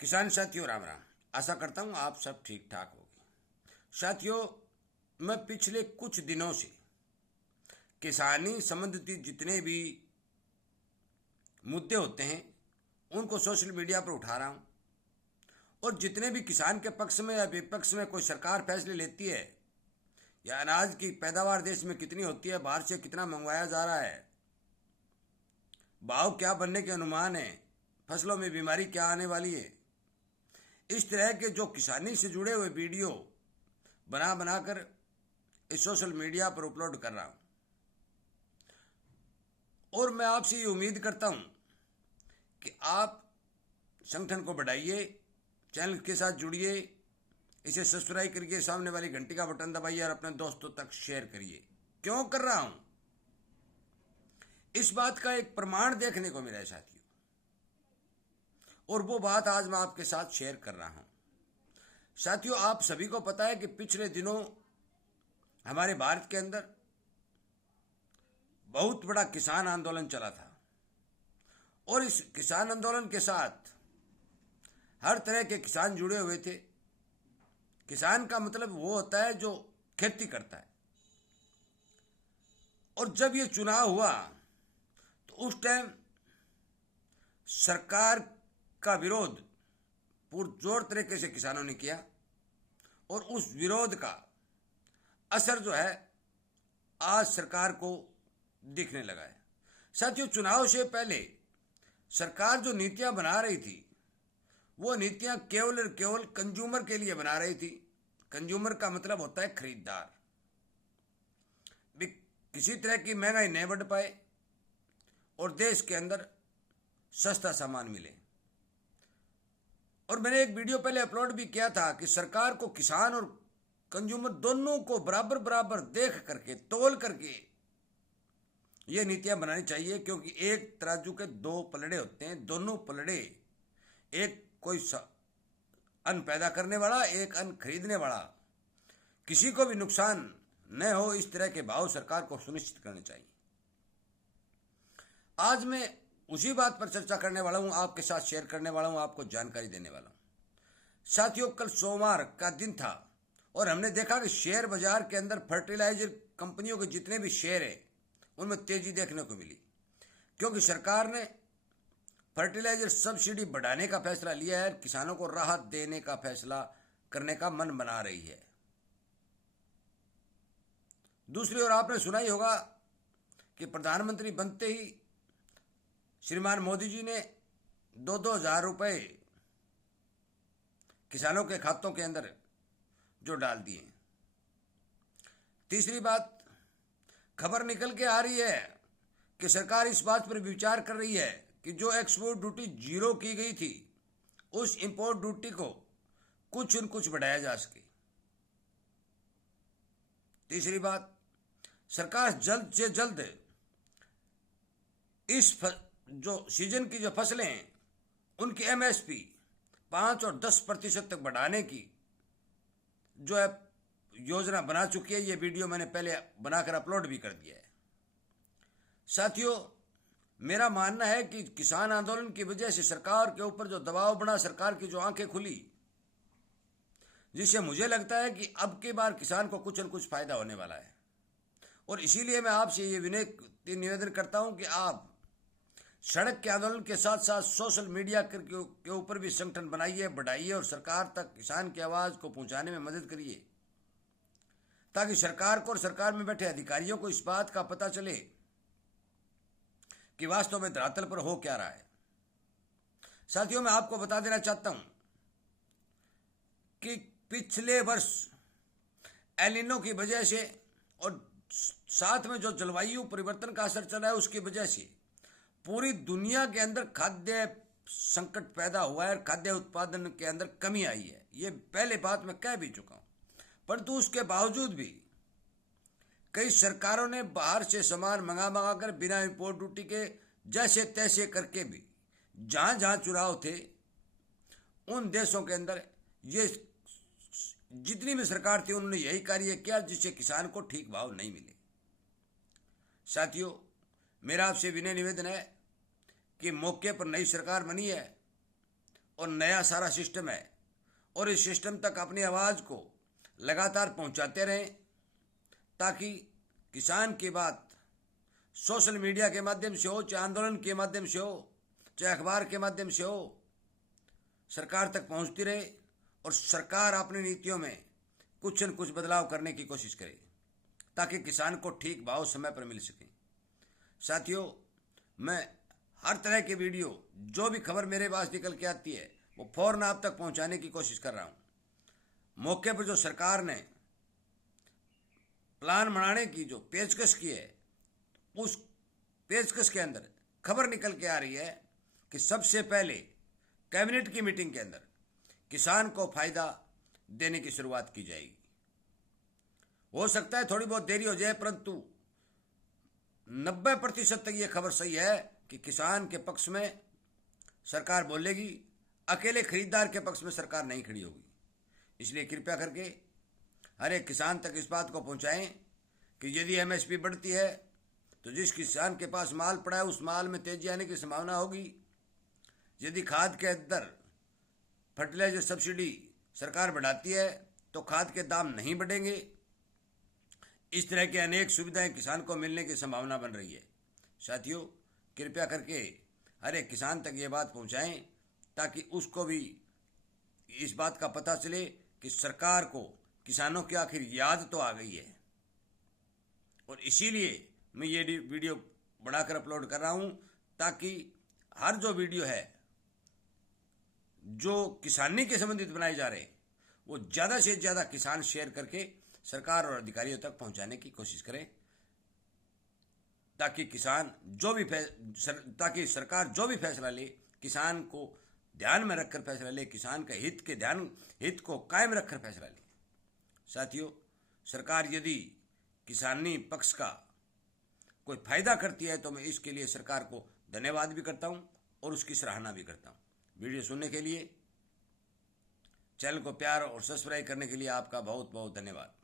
किसान साथियों राम राम। आशा करता हूँ आप सब ठीक ठाक होंगे। साथियों, मैं पिछले कुछ दिनों से किसानी संबंधित जितने भी मुद्दे होते हैं उनको सोशल मीडिया पर उठा रहा हूँ। और जितने भी किसान के पक्ष में या विपक्ष में कोई सरकार फैसले लेती है या अनाज की पैदावार देश में कितनी होती है, बाहर से कितना मंगवाया जा रहा है, भाव क्या बनने के अनुमान है, फसलों में बीमारी क्या आने वाली है, इस तरह के जो किसानी से जुड़े हुए वीडियो बना बनाकर इस सोशल मीडिया पर अपलोड कर रहा हूं। और मैं आपसे ये उम्मीद करता हूं कि आप संगठन को बढ़ाइए, चैनल के साथ जुड़िए, इसे सब्सक्राइब करिए, सामने वाली घंटी का बटन दबाइए और अपने दोस्तों तक शेयर करिए। क्यों कर रहा हूं? इस बात का एक प्रमाण देखने को मिला है साथियों, और वो बात आज मैं आपके साथ शेयर कर रहा हूं। साथियों, आप सभी को पता है कि पिछले दिनों हमारे भारत के अंदर बहुत बड़ा किसान आंदोलन चला था। और इस किसान आंदोलन के साथ हर तरह के किसान जुड़े हुए थे। किसान का मतलब वो होता है जो खेती करता है। और जब ये चुनाव हुआ तो उस टाइम सरकार का विरोध पुरजोर तरीके से किसानों ने किया और उस विरोध का असर जो है आज सरकार को दिखने लगा है। साथियों, चुनाव से पहले सरकार जो नीतियां बना रही थी वो नीतियां केवल और केवल कंज्यूमर के लिए बना रही थी। कंज्यूमर का मतलब होता है खरीदार। किसी तरह की महंगाई नहीं बढ़ पाए और देश के अंदर सस्ता सामान मिले। और मैंने एक वीडियो पहले अपलोड भी किया था कि सरकार को किसान और कंज्यूमर दोनों को बराबर बराबर देख करके, तौल करके ये नीतियां बनानी चाहिए, क्योंकि एक तराजू के दो पलड़े होते हैं। दोनों पलड़े, एक कोई अन्न पैदा करने वाला, एक अन्न खरीदने वाला, किसी को भी नुकसान न हो, इस तरह के भाव सरकार को सुनिश्चित करने चाहिए। आज मैं उसी बात पर चर्चा करने वाला हूं, आपके साथ शेयर करने वाला हूं, आपको जानकारी देने वाला हूं। साथियों, कल सोमवार का दिन था और हमने देखा कि शेयर बाजार के अंदर फर्टिलाइजर कंपनियों के जितने भी शेयर है उनमें तेजी देखने को मिली, क्योंकि सरकार ने फर्टिलाइजर सब्सिडी बढ़ाने का फैसला लिया है, किसानों को राहत देने का फैसला करने का मन बना रही है। दूसरी ओर आपने सुना ही होगा कि प्रधानमंत्री बनते ही श्रीमान मोदी जी ने 2-2 हजार रुपए किसानों के खातों के अंदर जो डाल दिए। तीसरी बात, खबर निकल के आ रही है कि सरकार इस बात पर विचार कर रही है कि जो एक्सपोर्ट ड्यूटी जीरो की गई थी उस इंपोर्ट ड्यूटी को कुछ न कुछ बढ़ाया जा सके। तीसरी बात, सरकार जल्द से जल्द इस जो सीजन की जो फसलें हैं उनकी एमएसपी 5 और 10% तक बढ़ाने की जो है योजना बना चुकी है। ये वीडियो मैंने पहले बनाकर अपलोड भी कर दिया है। साथियों, मेरा मानना है कि किसान आंदोलन की वजह से सरकार के ऊपर जो दबाव बढ़ा, सरकार की जो आंखें खुली, जिससे मुझे लगता है कि अब की बार किसान को कुछ न कुछ फायदा होने वाला है। और इसीलिए मैं आपसे ये निवेदन करता हूं कि आप सड़क के आंदोलन के साथ साथ सोशल मीडिया के ऊपर भी संगठन बनाइए, बढ़ाइए और सरकार तक किसान की आवाज को पहुंचाने में मदद करिए, ताकि सरकार को और सरकार में बैठे अधिकारियों को इस बात का पता चले कि वास्तव में धरातल पर हो क्या रहा है। साथियों, मैं आपको बता देना चाहता हूं कि पिछले वर्ष एल नीनो की वजह से और साथ में जो जलवायु परिवर्तन का असर चला है उसकी वजह से पूरी दुनिया के अंदर खाद्य संकट पैदा हुआ है और खाद्य उत्पादन के अंदर कमी आई है। ये पहले बात मैं कह भी चुका हूं, परंतु उसके बावजूद भी कई सरकारों ने बाहर से सामान मंगा कर बिना इंपोर्ट ड्यूटी के जैसे तैसे करके भी जहां जहां चुनाव थे उन देशों के अंदर ये जितनी भी सरकार थी उन्होंने यही कार्य किया जिससे किसान को ठीक भाव नहीं मिले। साथियों, मेरा आपसे विनय निवेदन है कि मौके पर नई सरकार बनी है और नया सारा सिस्टम है, और इस सिस्टम तक अपनी आवाज़ को लगातार पहुंचाते रहें, ताकि किसान की बात सोशल मीडिया के माध्यम से हो, चाहे आंदोलन के माध्यम से हो, चाहे अखबार के माध्यम से हो, सरकार तक पहुंचती रहे और सरकार अपनी नीतियों में कुछ न कुछ बदलाव करने की कोशिश करे, ताकि किसान को ठीक भाव समय पर मिल सके। साथियों, मैं हर तरह की वीडियो, जो भी खबर मेरे पास निकल के आती है, वो फौरन आप तक पहुंचाने की कोशिश कर रहा हूं। मौके पर जो सरकार ने प्लान बनाने की जो पेशकश की है, उस पेशकश के अंदर खबर निकल के आ रही है कि सबसे पहले कैबिनेट की मीटिंग के अंदर किसान को फायदा देने की शुरुआत की जाएगी। हो सकता है थोड़ी बहुत देरी हो जाए, परंतु 90% तक ये खबर सही है कि किसान के पक्ष में सरकार बोलेगी, अकेले खरीदार के पक्ष में सरकार नहीं खड़ी होगी। इसलिए कृपया करके हर एक किसान तक इस बात को पहुंचाएं कि यदि एमएसपी बढ़ती है तो जिस किसान के पास माल पड़ा है उस माल में तेजी आने की संभावना होगी। यदि खाद के अंदर फर्टिलाइजर सब्सिडी सरकार बढ़ाती है तो खाद के दाम नहीं बढ़ेंगे। इस तरह की अनेक सुविधाएं किसान को मिलने की संभावना बन रही है। साथियों, कृपया करके हर एक किसान तक ये बात पहुंचाएं, ताकि उसको भी इस बात का पता चले कि सरकार को किसानों की आखिर याद तो आ गई है। और इसीलिए मैं ये वीडियो बढ़ाकर अपलोड कर रहा हूं, ताकि हर जो वीडियो है जो किसानी के संबंधित बनाए जा रहे हैं, वो ज़्यादा से ज़्यादा किसान शेयर करके सरकार और अधिकारियों तक पहुंचाने की कोशिश करें, ताकि ताकि सरकार जो भी फैसला ले, किसान को ध्यान में रखकर फैसला ले, किसान के हित को कायम रखकर फैसला ले। साथियों, सरकार यदि किसानी पक्ष का कोई फायदा करती है तो मैं इसके लिए सरकार को धन्यवाद भी करता हूं और उसकी सराहना भी करता हूं। वीडियो सुनने के लिए, चैनल को प्यार और सब्सक्राइब करने के लिए आपका बहुत बहुत धन्यवाद।